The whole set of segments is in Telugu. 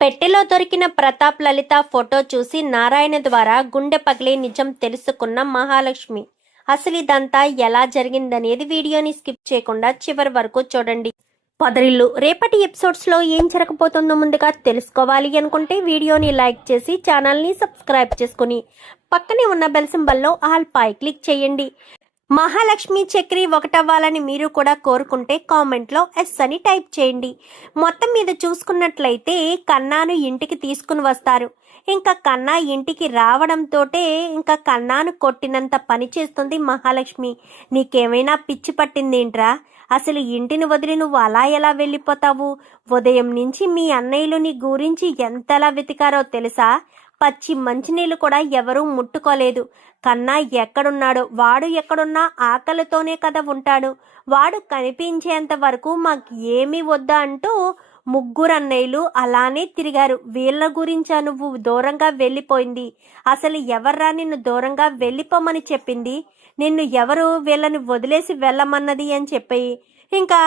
పెట్టెలో దొరికిన ప్రతాప్ లలిత ఫోటో చూసి నారాయణ ద్వారా గుండె పగిలే నిజం తెలుసుకున్న మహాలక్ష్మి. అసలు ఇదంతా ఎలా జరిగిందనేది వీడియోని స్కిప్ చేయకుండా చివరి వరకు చూడండి. పొదరిల్లు రేపటి ఎపిసోడ్స్లో ఏం జరగబోతుందో ముందుగా తెలుసుకోవాలి అనుకుంటే వీడియోని లైక్ చేసి ఛానల్ని సబ్స్క్రైబ్ చేసుకుని పక్కనే ఉన్న బెల్ సింబల్లో ఆల్ పై క్లిక్ చేయండి. మహాలక్ష్మి చక్రి ఒకటవ్వాలని మీరు కూడా కోరుకుంటే కామెంట్లో ఎస్ అని టైప్ చేయండి. మొత్తం మీద చూసుకున్నట్లయితే కన్నాను ఇంటికి తీసుకుని వస్తారు. ఇంకా కన్నా ఇంటికి రావడంతోటే ఇంకా కన్నాను కొట్టినంత పని చేస్తుంది మహాలక్ష్మి. నీకేమైనా పిచ్చి పట్టిందేంట్రా? అసలు ఇంటిని వదిలి నువ్వు అలా ఎలా వెళ్ళిపోతావు? ఉదయం నుంచి మీ అన్నయ్యలు నీ గురించి ఎంతలా వెతికారో తెలుసా? పచ్చి మంచినీళ్ళు కూడా ఎవరూ ముట్టుకోలేదు. కన్నా ఎక్కడున్నాడో, వాడు ఎక్కడున్నా ఆకలితోనే కదా ఉంటాడు. వాడు కనిపించేంత వరకు మాకు ఏమీ వద్దా అంటూ ముగ్గురు అన్నయ్యలు అలానే తిరిగారు. వీళ్ళ గురించా నువ్వు దూరంగా వెళ్ళిపోయింది? అసలు ఎవర్రా నిన్ను దూరంగా వెళ్ళిపోమని చెప్పింది? నిన్ను ఎవరు వీళ్ళని వదిలేసి వెళ్ళమన్నది అని చెప్పి ఇంకా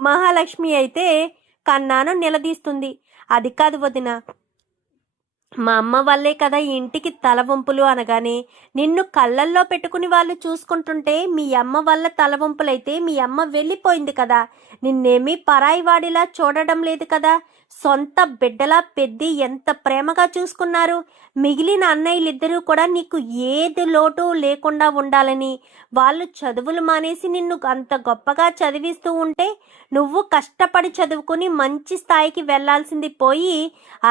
మహాలక్ష్మి అయితే కన్నాను నిలదీస్తుంది. అది కాదు వదిన, మా అమ్మ వల్లే కదా ఇంటికి తలవంపులు అనగానే నిన్ను కళ్ళల్లో పెట్టుకుని వాళ్ళు చూసుకుంటుంటే మీ అమ్మ వల్ల తలవంపులైతే మీ అమ్మ వెళ్ళిపోయింది కదా. నిన్నేమీ పరాయి వాడిలా చూడడం లేదు కదా. సొంత బిడ్డలా పెద్ది ఎంత ప్రేమగా చూసుకున్నారు. మిగిలిన అన్నయ్యలిద్దరూ కూడా నీకు ఏది లోటు లేకుండా ఉండాలని వాళ్ళు చదువులు మానేసి నిన్ను అంత గొప్పగా చదివిస్తూ ఉంటే నువ్వు కష్టపడి చదువుకుని మంచి స్థాయికి వెళ్లాల్సింది పోయి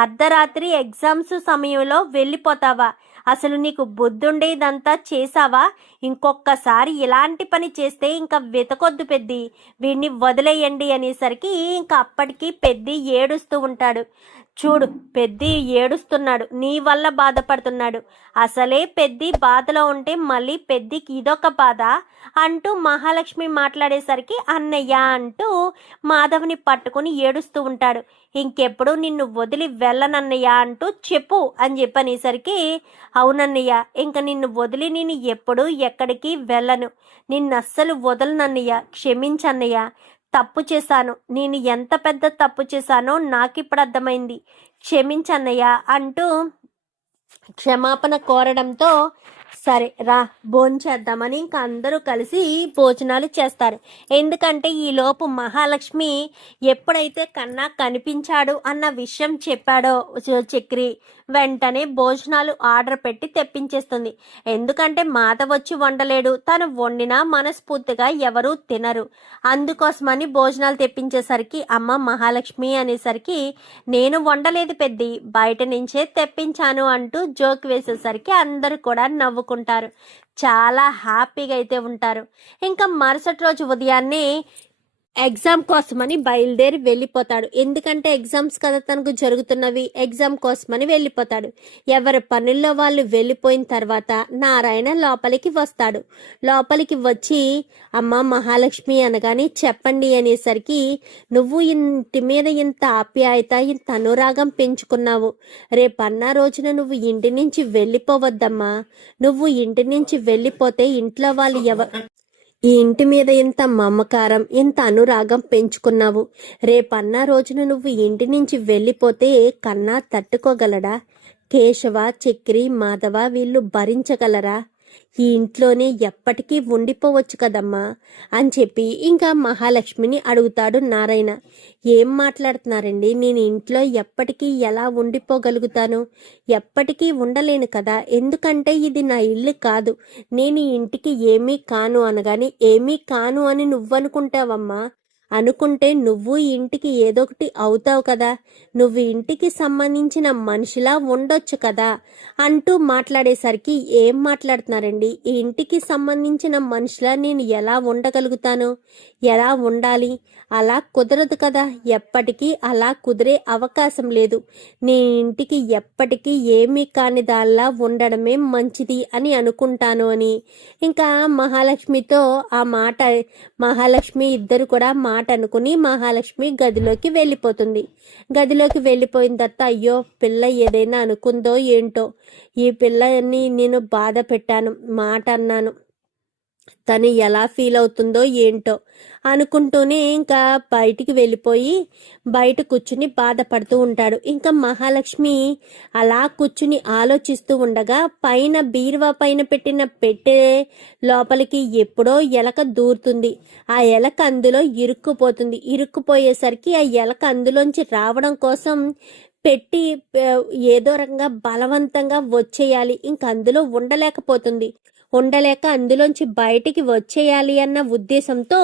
అర్ధరాత్రి ఎగ్జామ్స్ సమయంలో వెళ్ళిపోతావా? అసలు నీకు బుద్ధుండేదంతా చేసావా? ఇంకొకసారి ఇలాంటి పని చేస్తే ఇంకా వెతకొద్దు పెద్ది, వీడిని వదిలేయండి అనేసరికి ఇంకా అప్పటికి పెద్ది ఏడుస్తూ ఉంటాడు. చూడు, పెద్ది ఏడుస్తున్నాడు, నీ వల్ల బాధపడుతున్నాడు. అసలే పెద్ది బాధలో ఉంటే మళ్ళీ పెద్దికి ఇదొక బాధ అంటూ మహాలక్ష్మి మాట్లాడేసరికి అన్నయ్య అంటూ మాధవ్ని పట్టుకుని ఏడుస్తూ ఉంటాడు. ఇంకెప్పుడు నిన్ను వదిలి వెళ్ళనన్నయ్య అంటూ చెప్పు అని చెప్పనేసరికి అవునన్నయ్య, ఇంక నిన్ను వదిలి నేను ఎప్పుడు ఎక్కడికి వెళ్ళను. నిన్నస్సలు వదలనన్నయ్య, క్షమించన్నయ్య, తప్పు చేశాను. నేను ఎంత పెద్ద తప్పు చేశానో నాకిప్పుడు అర్థమైంది, క్షమించన్నయ్య అంటూ క్షమాపణ కోరడంతో సరే రా భోంచేద్దామని ఇంకా అందరూ కలిసి భోజనాలు చేస్తారు. ఎందుకంటే ఈలోపు మహాలక్ష్మి ఎప్పుడైతే కన్నా కనిపించాడు అన్న విషయం చెప్పాడో చక్రి వెంటనే భోజనాలు ఆర్డర్ పెట్టి తెప్పించేస్తుంది. ఎందుకంటే మాధవ్ వచ్చి వండలేడు, తను వండినా మనస్ఫూర్తిగా ఎవరూ తినరు. అందుకోసమని భోజనాలు తెప్పించేసరికి అమ్మ మహాలక్ష్మి అనేసరికి నేను వండలేదు పెద్ది, బయట నుంచే తెప్పించాను అంటూ జోక్ వేసేసరికి అందరూ కూడా నవ్వుకుంటారు. చాలా హ్యాపీగా అయితే ఉంటారు. ఇంకా మరుసటి రోజు ఉదయాన్నే ఎగ్జామ్ కోసమని బయలుదేరి వెళ్ళిపోతాడు. ఎందుకంటే ఎగ్జామ్స్ కదా తనకు జరుగుతున్నవి, ఎగ్జామ్ కోసమని వెళ్ళిపోతాడు. ఎవరి పనుల్లో వాళ్ళు వెళ్ళిపోయిన తర్వాత నారాయణ లోపలికి వస్తాడు. లోపలికి వచ్చి అమ్మ మహాలక్ష్మి అనగానే చెప్పండి అనేసరికి నువ్వు ఇంటి మీద ఇంత ఆప్యాయత, ఇంత అనురాగం పెంచుకున్నావు. రేపన్నా రోజున నువ్వు ఇంటి నుంచి వెళ్ళిపోవద్దమ్మా. నువ్వు ఇంటి నుంచి వెళ్ళిపోతే ఇంట్లో వాళ్ళు ఈ ఇంటి మీద ఇంత మమకారం, ఇంత అనురాగం పెంచుకున్నావు. రేపన్నా రోజున నువ్వు ఇంటి నుంచి వెళ్ళిపోతే కన్నా తట్టుకోగలడా? కేశవ, చక్రి, మాధవ వీళ్ళు భరించగలరా? ఈ ఇంట్లోనే ఎప్పటికీ ఉండిపోవచ్చు కదమ్మా అని చెప్పి ఇంకా మహాలక్ష్మిని అడుగుతాడు నారాయణ. ఏం మాట్లాడుతున్నారండి? నేను ఇంట్లో ఎప్పటికీ ఎలా ఉండిపోగలుగుతాను? ఎప్పటికీ ఉండలేను కదా. ఎందుకంటే ఇది నా ఇల్లు కాదు. నేను ఈ ఇంటికి ఏమీ కాను అనగాని ఏమీ కాను అని నువ్వనుకుంటావమ్మా. అనుకుంటే నువ్వు ఇంటికి ఏదొకటి అవుతావు కదా. నువ్వు ఇంటికి సంబంధించిన మనిషిలా ఉండొచ్చు కదా అంటూ మాట్లాడేసరికి ఏం మాట్లాడుతున్నారండి? ఈ ఇంటికి సంబంధించిన మనిషిలా నేను ఎలా ఉండగలుగుతాను? ఎలా ఉండాలి? అలా కుదరదు కదా. ఎప్పటికీ అలా కుదిరే అవకాశం లేదు. నీ ఇంటికి ఎప్పటికీ ఏమీ కాని దానిలా ఉండడమే మంచిది అని అనుకుంటాను అని ఇంకా మహాలక్ష్మితో ఆ మాట, మహాలక్ష్మి ఇద్దరు కూడా మాట అనుకుని మహాలక్ష్మి గదిలోకి వెళ్ళిపోతుంది. గదిలోకి వెళ్ళిపోయిన తర్వాత అయ్యో పిల్ల ఏదైనా అనుకుందో ఏంటో, ఈ పిల్లని నేను బాధ పెట్టాను, మాట అన్నాను, తను ఎలా ఫీల్ అవుతుందో ఏంటో అనుకుంటూనే ఇంకా బయటికి వెళ్ళిపోయి బయట కూర్చుని బాధపడుతూ ఉంటాడు. ఇంకా మహాలక్ష్మి అలా కూర్చుని ఆలోచిస్తూ ఉండగా పైన బీరువా పైన పెట్టిన పెట్టె లోపలికి ఎప్పుడో ఎలక దూరుతుంది. ఆ ఎలక అందులో ఇరుక్కుపోయేసరికి ఆ ఎలక అందులోంచి రావడం కోసం పెట్టి ఏదో రకంగా బలవంతంగా వచ్చేయాలి. ఇంక అందులో ఉండలేక అందులోంచి బయటికి వచ్చేయాలి అన్న ఉద్దేశంతో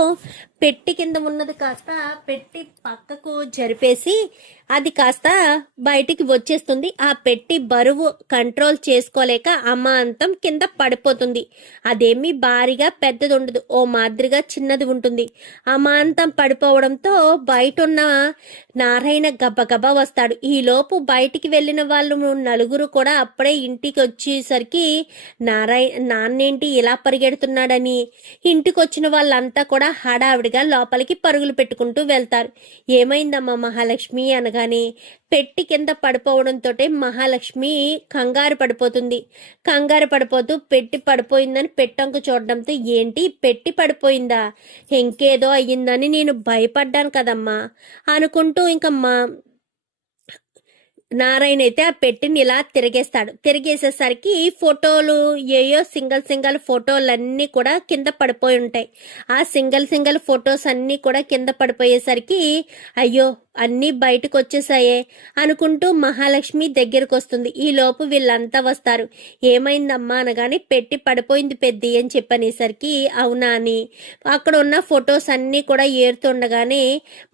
పెట్టి కింద ఉన్నది కాస్త పెట్టి పక్కకు జరిపేసి అది కాస్త బయటికి వచ్చేస్తుంది. ఆ పెట్టి బరువు కంట్రోల్ చేసుకోలేక అమాంతం కింద పడిపోతుంది. అదేమీ భారీగా పెద్దది ఉండదు, ఓ మాదిరిగా చిన్నది ఉంటుంది. అమాంతం పడిపోవడంతో బయట ఉన్న నారాయణ గబగబా వస్తాడు. ఈలోపు బయటికి వెళ్ళిన వాళ్ళు నలుగురు కూడా అప్పుడే ఇంటికి వచ్చేసరికి నాన్నేంటి ఇలా పరిగెడుతున్నాడని ఇంటికి వచ్చిన వాళ్ళంతా కూడా హడావిడిగా లోపలికి పరుగులు పెట్టుకుంటూ వెళ్తారు. ఏమైందమ్మా మహాలక్ష్మి అనగానే పెట్టి కింద పడిపోవడంతో మహాలక్ష్మి కంగారు పడిపోతూ పెట్టి పడిపోయిందని పెట్టంకు చూడడంతో ఏంటి పెట్టి పడిపోయిందా, ఇంకేదో అయ్యిందని నేను భయపడ్డాను కదమ్మా అనుకుంటూ ఇంకా నారాయణ అయితే ఆ పెట్టిని ఇలా తిరిగేసేసరికి ఫోటోలు ఏయో సింగల్ ఫోటోలన్నీ కూడా కింద పడిపోయి ఉంటాయి. ఆ సింగల్ ఫొటోస్ అన్నీ కూడా కింద పడిపోయేసరికి అయ్యో అన్నీ బయటకు వచ్చేసాయే అనుకుంటూ మహాలక్ష్మి దగ్గరకు వస్తుంది. ఈ లోపు వీళ్ళంతా వస్తారు. ఏమైందమ్మా అనగానే పెట్టి పడిపోయింది పెద్ది అని చెప్పనేసరికి అవునా అని అక్కడ ఉన్న ఫొటోస్ అన్నీ కూడా ఏరుతుండగానే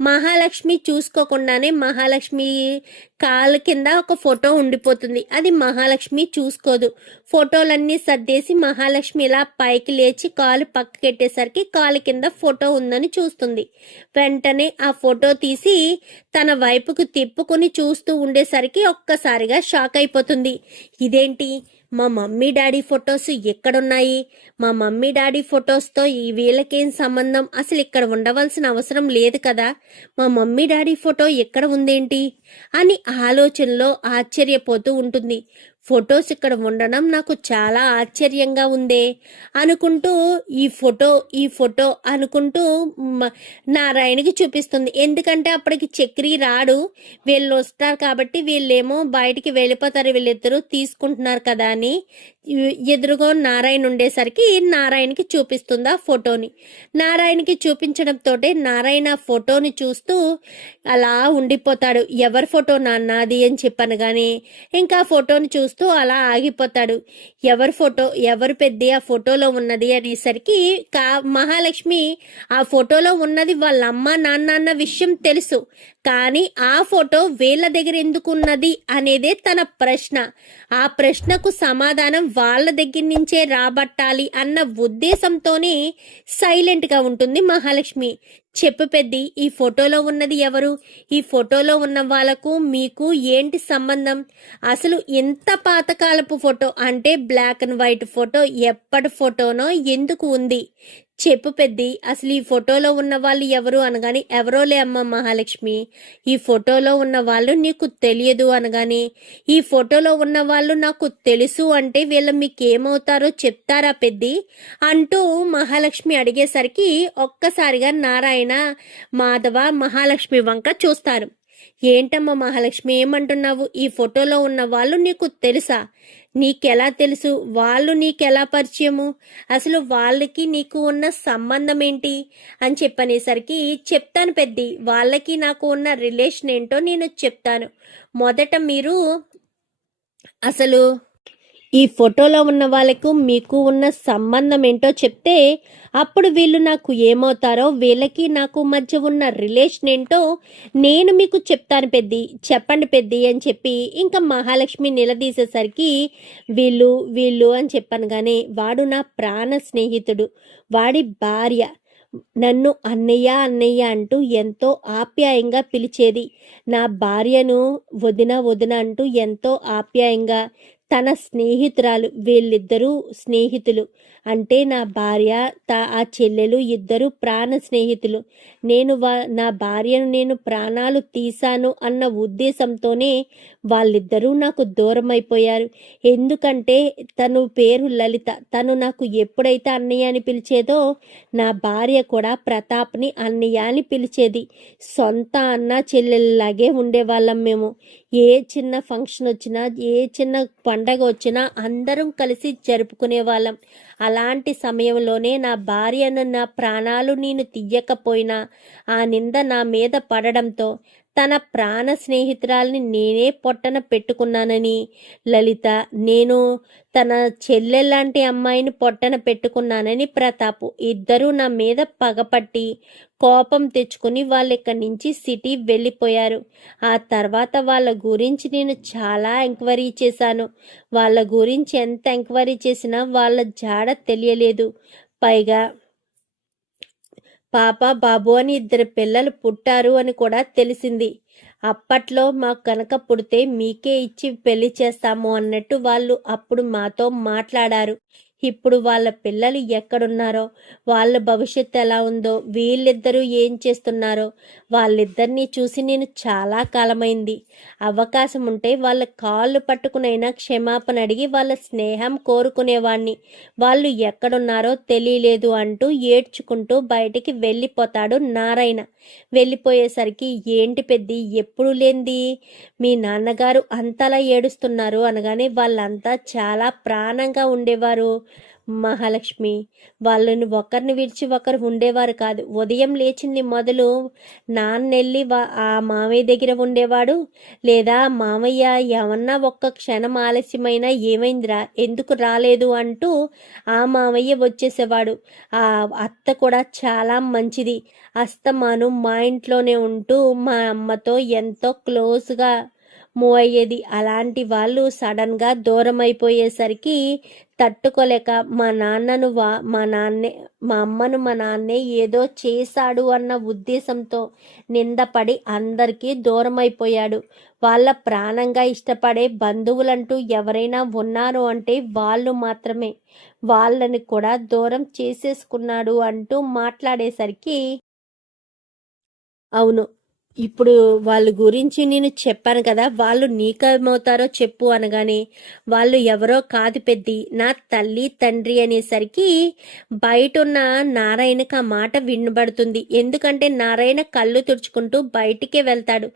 మహాలక్ష్మి చూసుకోకుండానే మహాలక్ష్మి కాలు కింద ఒక ఫోటో ఉండిపోతుంది. అది మహాలక్ష్మి చూసుకోదు. ఫోటోలన్నీ సర్దేసి మహాలక్ష్మి ఇలా పైకి లేచి కాలు పక్కకెట్టేసరికి కాలు కింద ఫోటో ఉందని చూస్తుంది. వెంటనే ఆ ఫోటో తీసి తన వైపుకు తిప్పుకుని చూస్తూ ఉండేసరికి ఒక్కసారిగా షాక్ అయిపోతుంది. ఇదేంటి, మా మమ్మీ డాడీ ఫొటోస్ ఎక్కడున్నాయి? మా మమ్మీ డాడీ ఫొటోస్తో ఈ వీళ్ళకేం సంబంధం? అసలు ఇక్కడ ఉండవలసిన అవసరం లేదు కదా, మా మమ్మీ డాడీ ఫోటో ఎక్కడ ఉందేంటి అని ఆలోచనలో ఆశ్చర్యపోతూ ఉంటుంది. ఫొటోస్ ఇక్కడ ఉండడం నాకు చాలా ఆశ్చర్యంగా ఉందే అనుకుంటూ ఈ ఫోటో అనుకుంటూ నారాయణకి చూపిస్తుంది. ఎందుకంటే అప్పటికి చక్రి రాడు, వీళ్ళు వస్తారు కాబట్టి వీళ్ళేమో బయటికి వెళ్ళిపోతారు, వీళ్ళిద్దరూ తీసుకుంటున్నారు కదా అని ఎదురుగా నారాయణ ఉండేసరికి నారాయణకి చూపిస్తుంది ఆ ఫోటోని. నారాయణకి చూపించడంతో నారాయణ ఫోటోని చూస్తూ అలా ఉండిపోతాడు. ఎవరి ఫోటో నాన్నది అని చెప్పాను కానీ ఇంకా ఫోటోని చూస్తూ అలా ఆగిపోతాడు. ఎవరు పెద్ద ఆ ఫోటోలో ఉన్నది అనేసరికి మహాలక్ష్మి ఆ ఫోటోలో ఉన్నది వాళ్ళ అమ్మ నాన్న అన్న విషయం తెలుసు, కానీ ఆ ఫోటో వీళ్ళ దగ్గర ఎందుకున్నది అనేదే తన ప్రశ్న. ఆ ప్రశ్నకు సమాధానం వాళ్ళ దగ్గర నుంచే రాబట్టాలి అన్న ఉద్దేశంతోనే సైలెంట్ గా ఉంటుంది మహాలక్ష్మి. చెప్పు పెద్ది, ఈ ఫోటోలో ఉన్నది ఎవరు? ఈ ఫోటోలో ఉన్న వాళ్ళకు మీకు ఏంటి సంబంధం? అసలు ఎంత పాతకాలపు ఫోటో అంటే బ్లాక్ అండ్ వైట్ ఫోటో ఎప్పటి ఫోటోనో ఎందుకు ఉంది? చెప్పు పెద్ది, అసలు ఈ ఫోటోలో ఉన్న వాళ్ళు ఎవరు అనగానే ఎవరోలే అమ్మ మహాలక్ష్మి, ఈ ఫోటోలో ఉన్న వాళ్ళు నీకు తెలియదు అనగానే ఈ ఫోటోలో ఉన్న వాళ్ళు నాకు తెలుసు అంటే వీళ్ళు మీకేమవుతారో చెప్తారా పెద్ది అంటూ మహాలక్ష్మి అడిగేసరికి ఒక్కసారిగా నారాయణ మాధవ మహాలక్ష్మి వంక చూస్తారు. ఏంటమ్మా మహాలక్ష్మి ఏమంటున్నావు? ఈ ఫోటోలో ఉన్న వాళ్ళు నీకు తెలుసా? నీకెలా తెలుసు? వాళ్ళు నీకెలా పరిచయము? అసలు వాళ్ళకి నీకు ఉన్న సంబంధం ఏంటి అని చెప్పనేసరికి చెప్తాను పెద్ది, వాళ్ళకి నాకు ఉన్న రిలేషన్ ఏంటో నేను చెప్తాను. మొదట మీరు అసలు ఈ ఫోటోలో ఉన్న వాళ్ళకు మీకు ఉన్న సంబంధం ఏంటో చెప్తే అప్పుడు వీళ్ళు నాకు ఏమవుతారో, వీళ్ళకి నాకు మధ్య ఉన్న రిలేషన్ ఏంటో నేను మీకు చెప్తాను పెద్ది, చెప్పండి పెద్ది అని చెప్పి ఇంకా మహాలక్ష్మి నిలదీసేసరికి వీళ్ళు అని చెప్పాను కానీ వాడు నా ప్రాణ స్నేహితుడు, వాడి భార్య నన్ను అన్నయ్య అంటూ ఎంతో ఆప్యాయంగా పిలిచేది. నా భార్యను వదిన అంటూ ఎంతో ఆప్యాయంగా తన స్నేహితురాలు, వీళ్ళిద్దరూ స్నేహితులు. అంటే నా భార్య, ఆ చెల్లెలు ఇద్దరు ప్రాణ స్నేహితులు. నా భార్యను నేను ప్రాణాలు తీశాను అన్న ఉద్దేశంతోనే వాళ్ళిద్దరూ నాకు దూరం అయిపోయారు. ఎందుకంటే తను పేరు లలిత. తను నాకు ఎప్పుడైతే అన్నయ్య అని పిలిచేదో నా భార్య కూడా ప్రతాప్ని అన్నయ్య అని పిలిచేది. సొంత అన్న చెల్లెల్లాగే ఉండేవాళ్ళం మేము. ఏ చిన్న ఫంక్షన్ వచ్చినా, ఏ చిన్న పండగ వచ్చినా అందరం కలిసి జరుపుకునే వాళ్ళం. అలాంటి సమయంలోనే నా భార్యను, నా ప్రాణాలు నేను తీయకపోయినా ఆ నింద నా మీద పడడంతో తన ప్రాణ స్నేహితురాల్ని నేనే పొట్టన పెట్టుకున్నానని లలిత, నేను తన చెల్లెల్లాంటి అమ్మాయిని పొట్టన పెట్టుకున్నానని ప్రతాప్ ఇద్దరూ నా మీద పగపట్టి కోపం తెచ్చుకుని వాళ్ళు ఇక్కడి నుంచి సిటీ వెళ్ళిపోయారు. ఆ తర్వాత వాళ్ళ గురించి నేను చాలా ఎంక్వైరీ చేశాను. వాళ్ళ గురించి ఎంత ఎంక్వైరీ చేసినా వాళ్ళ జాడ తెలియలేదు. పైగా పాప బాబు అని 2 పిల్లలు పుట్టారు అని కూడా తెలిసింది. అప్పట్లో మాకు కనుక పుడితే మీకే ఇచ్చి పెళ్లి చేస్తాము అన్నట్టు వాళ్ళు అప్పుడు మాతో మాట్లాడారు. ఇప్పుడు వాళ్ళ పిల్లలు ఎక్కడున్నారో, వాళ్ళ భవిష్యత్తు ఎలా ఉందో, వీళ్ళిద్దరూ ఏం చేస్తున్నారో వాళ్ళిద్దరినీ చూసి నేను చాలా కాలమైంది. అవకాశం ఉంటే వాళ్ళ కాళ్ళు పట్టుకునైనా క్షమాపణ అడిగి వాళ్ళ స్నేహం కోరుకునేవాణ్ణి. వాళ్ళు ఎక్కడున్నారో తెలియలేదు అంటూ ఏడ్చుకుంటూ బయటికి వెళ్ళిపోతాడు నారాయణ. వెళ్ళిపోయేసరికి ఏంటి పెద్ది, ఎప్పుడు లేంది మీ నాన్నగారు అంతలా ఏడుస్తున్నారు అనగానే వాళ్ళంతా చాలా ప్రాణంగా ఉండేవారు మహాలక్ష్మి. వాళ్ళని ఒకరిని విడిచి ఒకరు ఉండేవారు కాదు. ఉదయం లేచింది మొదలు నాన్నెళ్ళి ఆ మామయ్య దగ్గర ఉండేవాడు. లేదా మామయ్య ఏమన్నా ఒక్క క్షణం ఆలస్యమైనా ఏమైందిరా, ఎందుకు రాలేదు అంటూ ఆ మామయ్య వచ్చేసేవాడు. ఆ అత్త కూడా చాలా మంచిది. అస్తమాను మా ఇంట్లోనే ఉంటూ మా అమ్మతో ఎంతో క్లోజ్గా మూవ్ అయ్యేది. అలాంటి వాళ్ళు సడన్గా దూరం అయిపోయేసరికి తట్టుకోలేక మా అమ్మను మా నాన్నే ఏదో చేశాడు అన్న ఉద్దేశంతో నిందపడి అందరికీ దూరం అయిపోయాడు. వాళ్ళ ప్రాణంగా ఇష్టపడే బంధువులంటూ ఎవరైనా ఉన్నారు అంటే వాళ్ళు మాత్రమే. వాళ్ళని కూడా దూరం చేసేసుకున్నాడు అంటూ మాట్లాడేసరికి అవును, ఇప్పుడు వాళ్ళ గురించి నేను చెప్పాను కదా, వాళ్ళు నీకేమవుతారో చెప్పు అనగానే వాళ్ళు ఎవరో కాదు పెద్ది, నా తల్లి తండ్రి అనేసరికి బయట ఉన్న నారాయణకి ఆ మాట వినబడుతుంది. ఎందుకంటే నారాయణ కళ్ళు తుడుచుకుంటూ బయటికే వెళ్తాడు.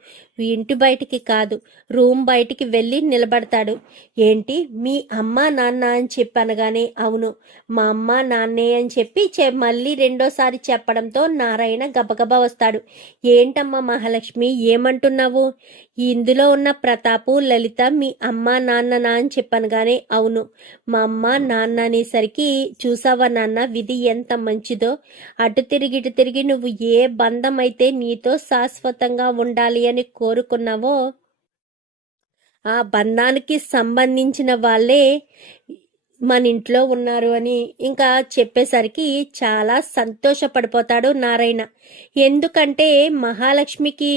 ఇంటి బయటికి కాదు, రూమ్ బయటికి వెళ్ళి నిలబడతాడు. ఏంటి మీ అమ్మ నాన్న అని చెప్పనగానే అవును మా అమ్మ నాన్నే అని చెప్పి మళ్ళీ రెండోసారి చెప్పడంతో నారాయణ గబగబా వస్తాడు. ఏంటమ్మా మహాలక్ష్మి ఏమంటున్నావు? ఇందులో ఉన్న ప్రతాపు లలిత మీ అమ్మ నాన్ననా అని చెప్పనగానే అవును మా అమ్మ నాన్న అనేసరికి చూసావా నాన్న, విధి ఎంత మంచిదో. అటు తిరిగి ఇటు తిరిగి నువ్వు ఏ బంధం అయితే నీతో శాశ్వతంగా ఉండాలి అని కోరుకున్నావో ఆ బంధానికి సంబంధించిన వాళ్ళే మన ఇంట్లో ఉన్నారు అని ఇంకా చెప్పేసరికి చాలా సంతోషపడిపోతాడు నారాయణ. ఎందుకంటే మహాలక్ష్మికి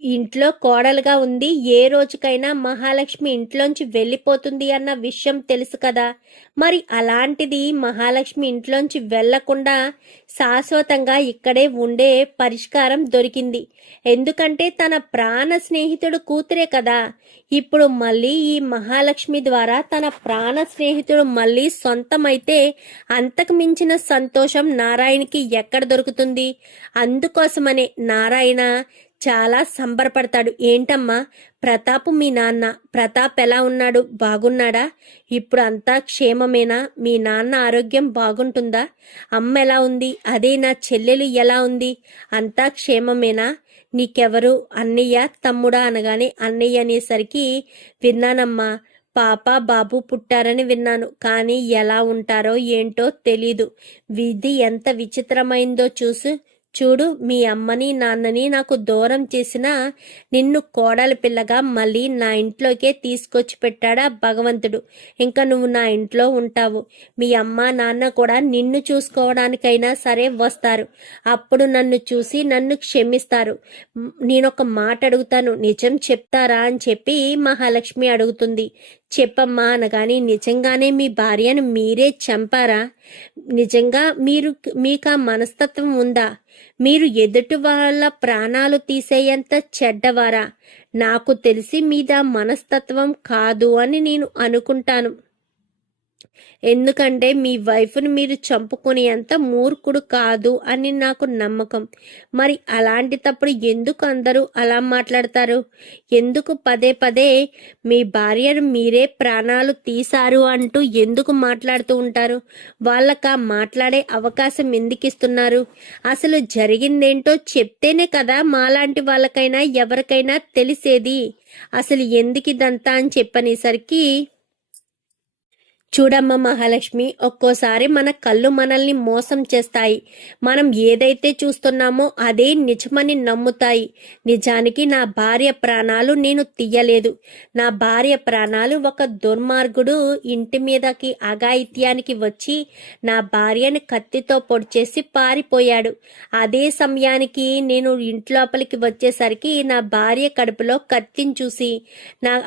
ఇంట్లో కోడలుగా ఉంది, ఏ రోజుకైనా మహాలక్ష్మి ఇంట్లోంచి వెళ్ళిపోతుంది అన్న విషయం తెలుసు కదా. మరి అలాంటిది మహాలక్ష్మి ఇంట్లోంచి వెళ్లకుండా శాశ్వతంగా ఇక్కడే ఉండే పరిష్కారం దొరికింది. ఎందుకంటే తన ప్రాణ స్నేహితుడు కూతురే కదా. ఇప్పుడు మళ్ళీ ఈ మహాలక్ష్మి ద్వారా తన ప్రాణ స్నేహితుడు మళ్ళీ సొంతమైతే అంతకు మించిన సంతోషం నారాయణకి ఎక్కడ దొరుకుతుంది? అందుకోసమనే నారాయణ చాలా సంబరపడతాడు. ఏంటమ్మా ప్రతాప్ మీ నాన్న, ప్రతాప్ ఎలా ఉన్నాడు, బాగున్నాడా? ఇప్పుడు అంతా క్షేమమేనా? మీ నాన్న ఆరోగ్యం బాగుంటుందా? అమ్మ ఎలా ఉంది? అదే నా చెల్లెలు ఎలా ఉంది? అంతా క్షేమమేనా? నీకెవరు అన్నయ్య తమ్ముడా అనగానే అన్నయ్య అనేసరికి విన్నానమ్మా, పాప బాబు పుట్టారని విన్నాను, కానీ ఎలా ఉంటారో ఏంటో తెలీదు. విధి ఎంత విచిత్రమైందో చూడు, మీ అమ్మని నాన్నని నాకు దూరం చేసినా నిన్ను కోడలి పిల్లగా మళ్ళీ నా ఇంట్లోకే తీసుకొచ్చి పెట్టాడా భగవంతుడు. ఇంకా నువ్వు నా ఇంట్లో ఉంటావు. మీ అమ్మ నాన్న కూడా నిన్ను చూసుకోవడానికైనా సరే వస్తారు. అప్పుడు నన్ను చూసి నన్ను క్షమిస్తారు. నేనొక మాట అడుగుతాను, నిజం చెప్తారా అని చెప్పి మహాలక్ష్మి అడుగుతుంది. చెప్పమ్మా అనగాని, నిజంగానే మీ భార్యను మీరే చంపారా? నిజంగా మీకు ఆ మనస్తత్వం ఉందా? మీరు ఎదుటి వాళ్ళ ప్రాణాలు తీసేంత చెడ్డవారా? నాకు తెలిసి మీద మనస్తత్వం కాదు అని నేను అనుకుంటాను. ఎందుకంటే మీ వైఫ్ను మీరు చంపుకునేంత మూర్ఖుడు కాదు అని నాకు నమ్మకం. మరి అలాంటి తప్పుడు ఎందుకు అందరూ అలా మాట్లాడతారు? ఎందుకు పదే పదే మీ భార్యను మీరే ప్రాణాలు తీశారు అంటూ ఎందుకు మాట్లాడుతూ ఉంటారు? వాళ్ళకా మాట్లాడే అవకాశం ఎందుకు ఇస్తున్నారు? అసలు జరిగిందేంటో చెప్తేనే కదా మాలాంటి వాళ్ళకైనా ఎవరికైనా తెలిసేది. అసలు ఎందుకు ఇదంతా అని చెప్పనేసరికి, చూడమ్మ మహాలక్ష్మి, ఒక్కోసారి మన కళ్ళు మనల్ని మోసం చేస్తాయి. మనం ఏదైతే చూస్తున్నామో అదే నిజమని నమ్ముతాయి. నిజానికి నా భార్య ప్రాణాలు నేను తీయలేదు. నా భార్య ప్రాణాలు ఒక దుర్మార్గుడు ఇంటి మీదకి అఘాయిత్యానికి వచ్చి నా భార్యను కత్తితో పొడిచేసి పారిపోయాడు. అదే సమయానికి నేను ఇంట్లోపలికి వచ్చేసరికి నా భార్య కడుపులో కత్తిని చూసి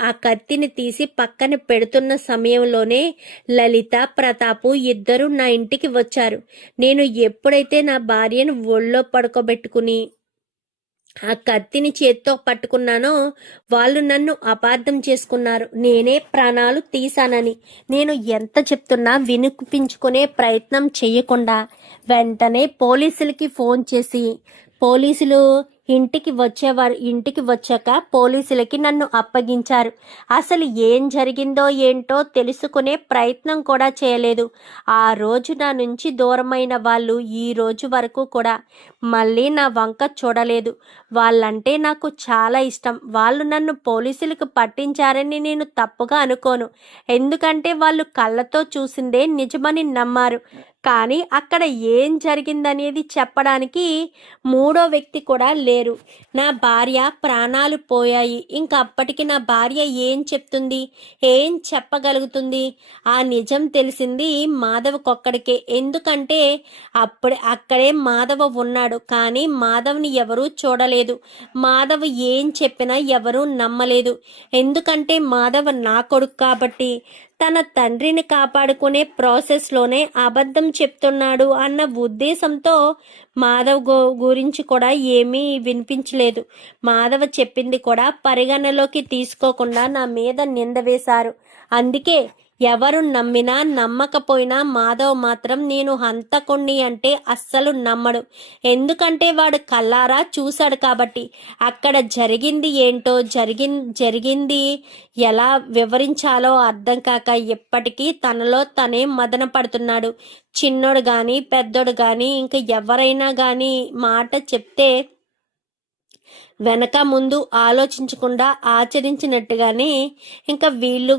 ఆ కత్తిని తీసి పక్కన పెడుతున్న సమయంలోనే లలిత, ప్రతాపు ఇద్దరు నా ఇంటికి వచ్చారు. నేను ఎప్పుడైతే నా భార్యను ఒళ్ళో పడుకోబెట్టుకుని ఆ కత్తిని చేత్తో పట్టుకున్నానో వాళ్ళు నన్ను అపార్థం చేసుకున్నారు. నేనే ప్రాణాలు తీశానని. నేను ఎంత చెప్తున్నా వినిపించుకునే ప్రయత్నం చేయకుండా వెంటనే పోలీసులకి ఫోన్ చేసి, పోలీసులు ఇంటికి వచ్చాక పోలీసులకి నన్ను అప్పగించారు. అసలు ఏం జరిగిందో ఏంటో తెలుసుకునే ప్రయత్నం కూడా చేయలేదు. ఆ రోజు నా నుంచి దూరమైన వాళ్ళు ఈ రోజు వరకు కూడా మళ్ళీ నా వంక చూడలేదు. వాళ్ళంటే నాకు చాలా ఇష్టం. వాళ్ళు నన్ను పోలీసులకు పట్టించారని నేను తప్పుగా అనుకోను. ఎందుకంటే వాళ్ళు కళ్ళతో చూసిందే నిజమని నమ్మారు. కానీ అక్కడ ఏం జరిగిందనేది చెప్పడానికి మూడో వ్యక్తి కూడా లేరు. నా భార్య ప్రాణాలు పోయాయి. ఇంకా అప్పటికి నా భార్య ఏం చెప్తుంది, ఏం చెప్పగలుగుతుంది? ఆ నిజం తెలిసింది మాధవ్కొక్కడికే. ఎందుకంటే అక్కడే మాధవ ఉన్నాడు. కానీ మాధవ్ని ఎవరూ చూడలేదు. మాధవ్ ఏం చెప్పినా ఎవరూ నమ్మలేదు. ఎందుకంటే మాధవ్ నా కొడుకు కాబట్టి. తన తండ్రిని కాపాడుకునే ప్రాసెస్లోనే అబద్ధం చెప్తున్నాడు అన్న ఉద్దేశంతో మాధవ్ గురించి కూడా ఏమీ వినిపించలేదు. మాధవ్ చెప్పింది కూడా పరిగణలోకి తీసుకోకుండా నా మీద నింద వేశారు. అందుకే ఎవరు నమ్మినా నమ్మకపోయినా మాధవ్ మాత్రం నేను హంతకుణ్ణి అంటే అస్సలు నమ్మడు. ఎందుకంటే వాడు కల్లారా చూశాడు కాబట్టి. అక్కడ జరిగింది ఏంటో, జరిగింది ఎలా వివరించాలో అర్థం కాక ఎప్పటికీ తనలో తనే మదన పడుతున్నాడు. చిన్నోడు కానీ పెద్దోడు కానీ ఇంకా ఎవరైనా కానీ మాట చెప్తే వెనక ముందు ఆలోచించకుండా ఆచరించినట్టుగానే ఇంకా వీళ్ళు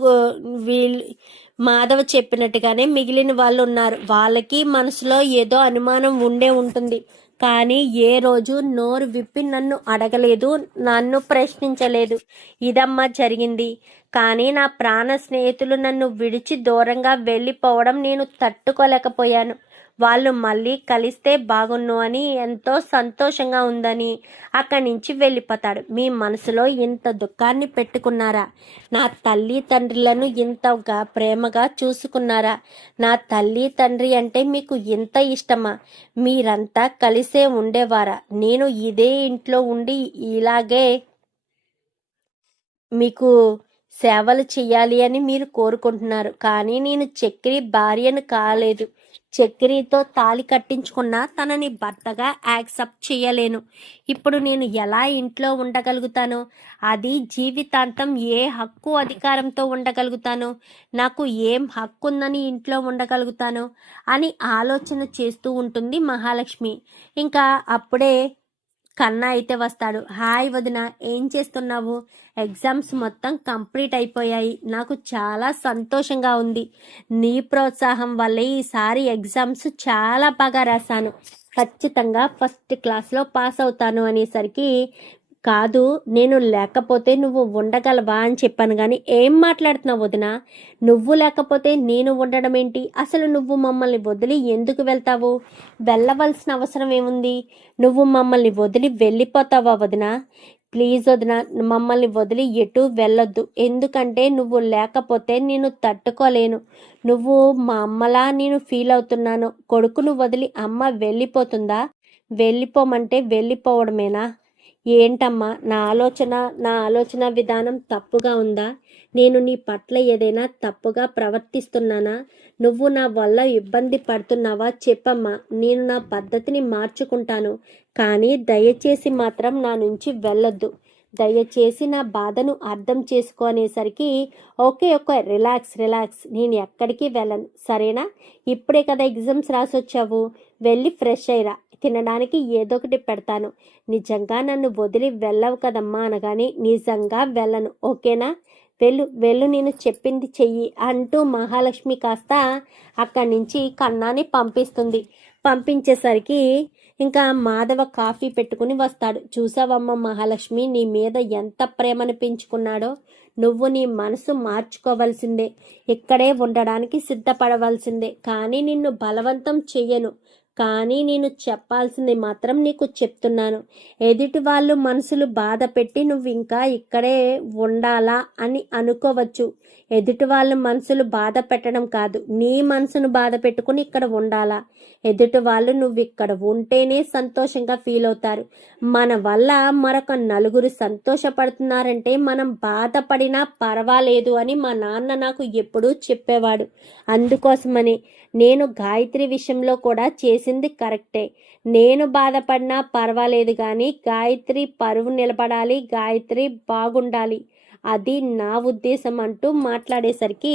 మాధవ చెప్పినట్టుగానే మిగిలిన వాళ్ళు ఉన్నారు. వాళ్ళకి మనసులో ఏదో అనుమానం ఉండే ఉంటుంది. కానీ ఏ రోజు నోరు విప్పి నన్ను అడగలేదు, నన్ను ప్రశ్నించలేదు. ఇదమ్మా జరిగింది. కానీ నా ప్రాణ స్నేహితులు నన్ను విడిచి దూరంగా వెళ్ళిపోవడం నేను తట్టుకోలేకపోయాను. వాళ్ళు మళ్ళీ కలిస్తే బాగున్ను అని ఎంతో సంతోషంగా ఉందని అక్కడి నుంచి వెళ్ళిపోతాడు. మీ మనసులో ఇంత దుఃఖాన్ని పెట్టుకున్నారా? నా తల్లి తండ్రులను ఇంతగా ప్రేమగా చూసుకున్నారా? నా తల్లి తండ్రి అంటే మీకు ఇంత ఇష్టమా? మీరంతా కలిసే ఉండేవారా? నేను ఇదే ఇంట్లో ఉండి ఇలాగే మీకు సేవలు చెయ్యాలి అని మీరు కోరుకుంటున్నారు. కానీ నేను చక్రి భార్యను కాలేదు. చక్రితో తాళి కట్టించుకున్నా తనని భర్తగా యాక్సెప్ట్ చేయలేను. ఇప్పుడు నేను ఎలా ఇంట్లో ఉండగలుగుతాను? అది జీవితాంతం ఏ హక్కు అధికారంతో ఉండగలుగుతాను? నాకు ఏం హక్కు ఉందని ఇంట్లో ఉండగలుగుతాను అని ఆలోచన చేస్తూ ఉంటుంది మహాలక్ష్మి. ఇంకా అప్పుడే కన్నా అయితే వస్తాడు. హాయ్ వదిన, ఏం చేస్తున్నావు? ఎగ్జామ్స్ మొత్తం కంప్లీట్ అయిపోయాయి. నాకు చాలా సంతోషంగా ఉంది. నీ ప్రోత్సాహం వల్లే ఈసారి ఎగ్జామ్స్ చాలా బాగా రాశాను. ఖచ్చితంగా ఫస్ట్ క్లాస్లో పాస్ అవుతాను అనేసరికి, కాదు నేను లేకపోతే నువ్వు ఉండగలవా అని చెప్పాను. కానీ ఏం మాట్లాడుతున్నావు వదిన, నువ్వు లేకపోతే నేను ఉండడం ఏంటి, అసలు నువ్వు మమ్మల్ని వదిలి ఎందుకు వెళ్తావు, వెళ్ళవలసిన అవసరం ఏముంది, నువ్వు మమ్మల్ని వదిలి వెళ్ళిపోతావా వదిన, ప్లీజ్ వదిన మమ్మల్ని వదిలి ఎటు వెళ్ళొద్దు, ఎందుకంటే నువ్వు లేకపోతే నేను తట్టుకోలేను, నువ్వు మా అమ్మలా నేను ఫీల్ అవుతున్నాను, కొడుకును వదిలి అమ్మ వెళ్ళిపోతుందా, వెళ్ళిపోమంటే వెళ్ళిపోవడమేనా, ఏంటమ్మా నా ఆలోచన విధానం తప్పుగా ఉందా, నేను నీ పట్ల ఏదైనా తప్పుగా ప్రవర్తిస్తున్నానా, నువ్వు నా వల్ల ఇబ్బంది పడుతున్నావా చెప్పమ్మా, నేను నా పద్ధతిని మార్చుకుంటాను, కానీ దయచేసి మాత్రం నా నుంచి వెళ్ళొద్దు, దయచేసి నా బాధను అర్థం చేసుకో అనేసరికి, ఓకే రిలాక్స్ నేను ఎక్కడికి వెళ్ళను సరేనా, ఇప్పుడే కదా ఎగ్జామ్స్ రాసొచ్చావు, వెళ్ళి ఫ్రెష్ అయ్యిరా, తినడానికి ఏదో ఒకటి పెడతాను, నిజంగా నన్ను వదిలి వెళ్ళవు కదమ్మా అనగానే, నిజంగా వెళ్ళను ఓకేనా, వెళ్ళు నేను చెప్పింది చెయ్యి అంటూ మహాలక్ష్మి కాస్త అక్కడి నుంచి కన్నాని పంపించేసరికి ఇంకా మాధవ కాఫీ పెట్టుకుని వస్తాడు. చూసావమ్మ మహాలక్ష్మి, నీ మీద ఎంత ప్రేమను పెంచుకున్నాడో, నువ్వు నీ మనసు మార్చుకోవలసిందే, ఇక్కడే ఉండడానికి సిద్ధపడవలసిందే, కానీ నిన్ను బలవంతం చెయ్యను, కానీ నేను చెప్పాల్సింది మాత్రం నీకు చెప్తున్నాను, ఎదుటి వాళ్ళు మనసులు బాధ పెట్టి నువ్వు ఇంకా ఇక్కడే ఉండాలా అని అనుకోవచ్చు, ఎదుటి వాళ్ళ మనసులు బాధ పెట్టడం కాదు, నీ మనసును బాధ పెట్టుకుని ఇక్కడ ఉండాలా, ఎదుటి వాళ్ళు నువ్వు ఇక్కడ ఉంటేనే సంతోషంగా ఫీల్ అవుతారు, మన వల్ల మరొక నలుగురు సంతోషపడుతున్నారంటే మనం బాధపడినా పర్వాలేదు అని మా నాన్న నాకు ఎప్పుడూ చెప్పేవాడు, అందుకోసమని నేను గాయత్రి విషయంలో కూడా చేసింది కరెక్టే, నేను బాధపడినా పర్వాలేదు కానీ గాయత్రి పరువు నిలబడాలి, గాయత్రి బాగుండాలి, అది నా ఉద్దేశం అంటూ మాట్లాడేసరికి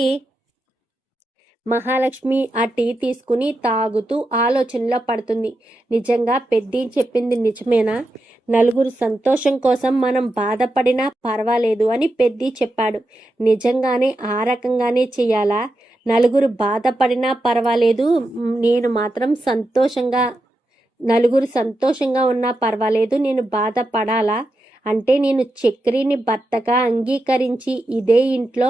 మహాలక్ష్మి ఆ టీ తీసుకుని తాగుతూ ఆలోచనలో పడుతుంది. నిజంగా పెద్ది చెప్పింది నిజమేనా, నలుగురు సంతోషం కోసం మనం బాధపడినా పర్వాలేదు అని పెద్ది చెప్పాడు, నిజంగానే ఆ రకంగానే చెయ్యాలా, నలుగురు బాధపడినా పర్వాలేదు, నేను మాత్రం నలుగురు సంతోషంగా ఉన్నా పర్వాలేదు, నేను బాధపడాలా, అంటే నేను చక్రిని భర్తగా అంగీకరించి ఇదే ఇంట్లో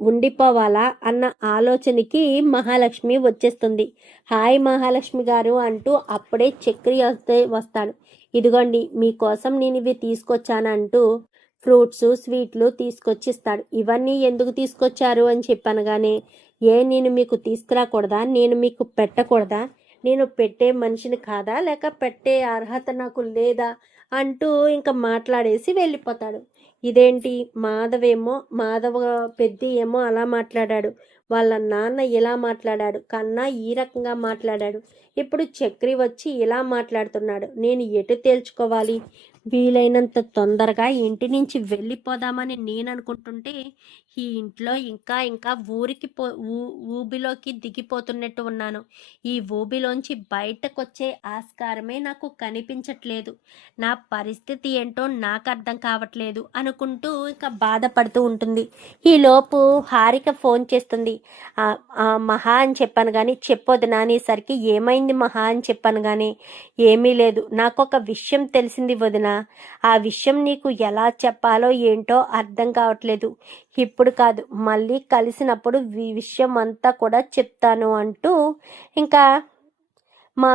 ఉండిపోవాలా అన్న ఆలోచనకి మహాలక్ష్మి వచ్చేస్తుంది. హాయ్ మహాలక్ష్మి గారు అంటూ అప్పుడే చక్రి వస్తాడు. ఇదిగోండి మీకోసం నేను ఇవి తీసుకొచ్చానంటూ ఫ్రూట్స్ స్వీట్లు తీసుకొచ్చిస్తాడు. ఇవన్నీ ఎందుకు తీసుకొచ్చారు అని చెప్పనగానే, నేను మీకు తీసుకురాకూడదా, నేను మీకు పెట్టకూడదా, నేను పెట్టే మనిషిని కాదా, లేక పెట్టే అర్హత నాకు లేదా అంటూ ఇంకా మాట్లాడేసి వెళ్ళిపోతాడు. ఇదేంటి మాధవ పెద్ది ఏమో అలా మాట్లాడాడు, వాళ్ళ నాన్న ఇలా మాట్లాడాడు, కన్నా ఈ రకంగా మాట్లాడాడు, ఇప్పుడు చక్రి వచ్చి ఇలా మాట్లాడుతున్నాడు, నేను ఎటు తేల్చుకోవాలి, వీలైనంత తొందరగా ఇంటి నుంచి వెళ్ళిపోదామని నేను అనుకుంటుంటే ఈ ఇంట్లో ఇంకా ఇంకా ఊబిలోకి దిగిపోతున్నట్టు ఉన్నాను, ఈ ఊబిలోంచి బయటకు వచ్చే ఆస్కారమే నాకు కనిపించట్లేదు, నా పరిస్థితి ఏంటో నాకు అర్థం కావట్లేదు అనుకుంటూ ఇంకా బాధపడుతూ ఉంటుంది. ఈలోపు హారిక ఫోన్ చేస్తుంది. మహా అని చెప్పాను కానీ చెప్పొద్దు నానేసరికి, ఏమైంది మహా అని చెప్పాను కానీ, ఏమీ లేదు, నాకు ఒక విషయం తెలిసింది వదిన, ఆ విషయం నీకు ఎలా చెప్పాలో ఏంటో అర్థం కావట్లేదు, ఇప్పుడు కాదు మళ్ళీ కలిసినప్పుడు ఈ విషయం అంతా కూడా చెప్తాను అంటూ ఇంకా మా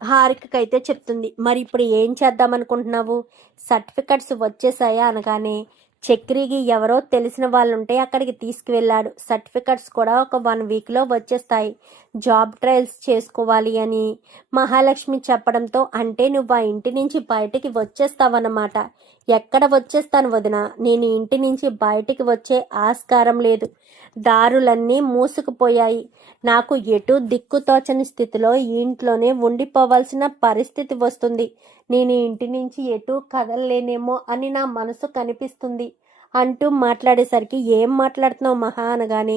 హారికకైతే చెప్తుంది. మరి ఇప్పుడు ఏం చేద్దాం అనుకుంటున్నావు, సర్టిఫికెట్స్ వచ్చేసాయా అనగానే, చక్రికి ఎవరో తెలిసిన వాళ్ళు ఉంటే అక్కడికి తీసుకువెళ్ళాడు, సర్టిఫికెట్స్ కూడా ఒక 1 వీక్లో వచ్చేస్తాయి, జాబ్ ట్రయల్స్ చేసుకోవాలి అని మహాలక్ష్మి చెప్పడంతో, అంటే నువ్వు ఆ ఇంటి నుంచి బయటికి వచ్చేస్తావన్నమాట, ఎక్కడ వచ్చేస్తాను వదిన, నేను ఇంటి నుంచి బయటికి వచ్చే ఆస్కారం లేదు, దారులన్నీ మూసుకుపోయాయి, నాకు ఎటు దిక్కుతోచని స్థితిలో ఇంట్లోనే ఉండిపోవాల్సిన పరిస్థితి వస్తుంది, నేను ఇంటి నుంచి ఎటు కదలలేనేమో అని నా మనసు కనిపిస్తుంది అంటూ మాట్లాడేసరికి, ఏం మాట్లాడుతున్నావు మహా అనగానే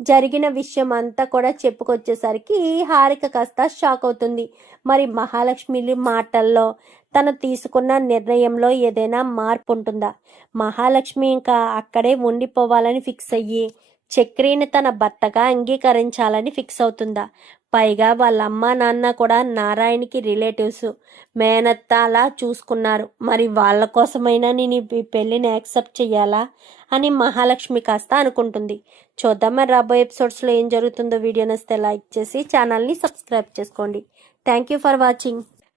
జరిగిన విషయం అంతా కూడా చెప్పుకొచ్చేసరికి హారిక కాస్త షాక్ అవుతుంది. మరి మహాలక్ష్మి మాటల్లో తను తీసుకున్న నిర్ణయంలో ఏదైనా మార్పు ఉంటుందా, మహాలక్ష్మి ఇంకా అక్కడే ఉండిపోవాలని ఫిక్స్ అయ్యి చక్రిని తన భర్తగా అంగీకరించాలని ఫిక్స్ అవుతుందా? పైగా వాళ్ళ అమ్మ నాన్న కూడా నారాయణకి రిలేటివ్స్, మేనత్త అలా చూసుకున్నారు. మరి వాళ్ళ కోసమైనా నేను ఈ పెళ్ళిని యాక్సెప్ట్ చెయ్యాలా అని మహాలక్ష్మి కాస్త అనుకుంటుంది. చూద్దాం మరి రాబోయే ఎపిసోడ్స్లో ఏం జరుగుతుందో. వీడియో నచ్చితే లైక్ చేసి ఛానల్ని సబ్స్క్రైబ్ చేసుకోండి. Thank you for watching.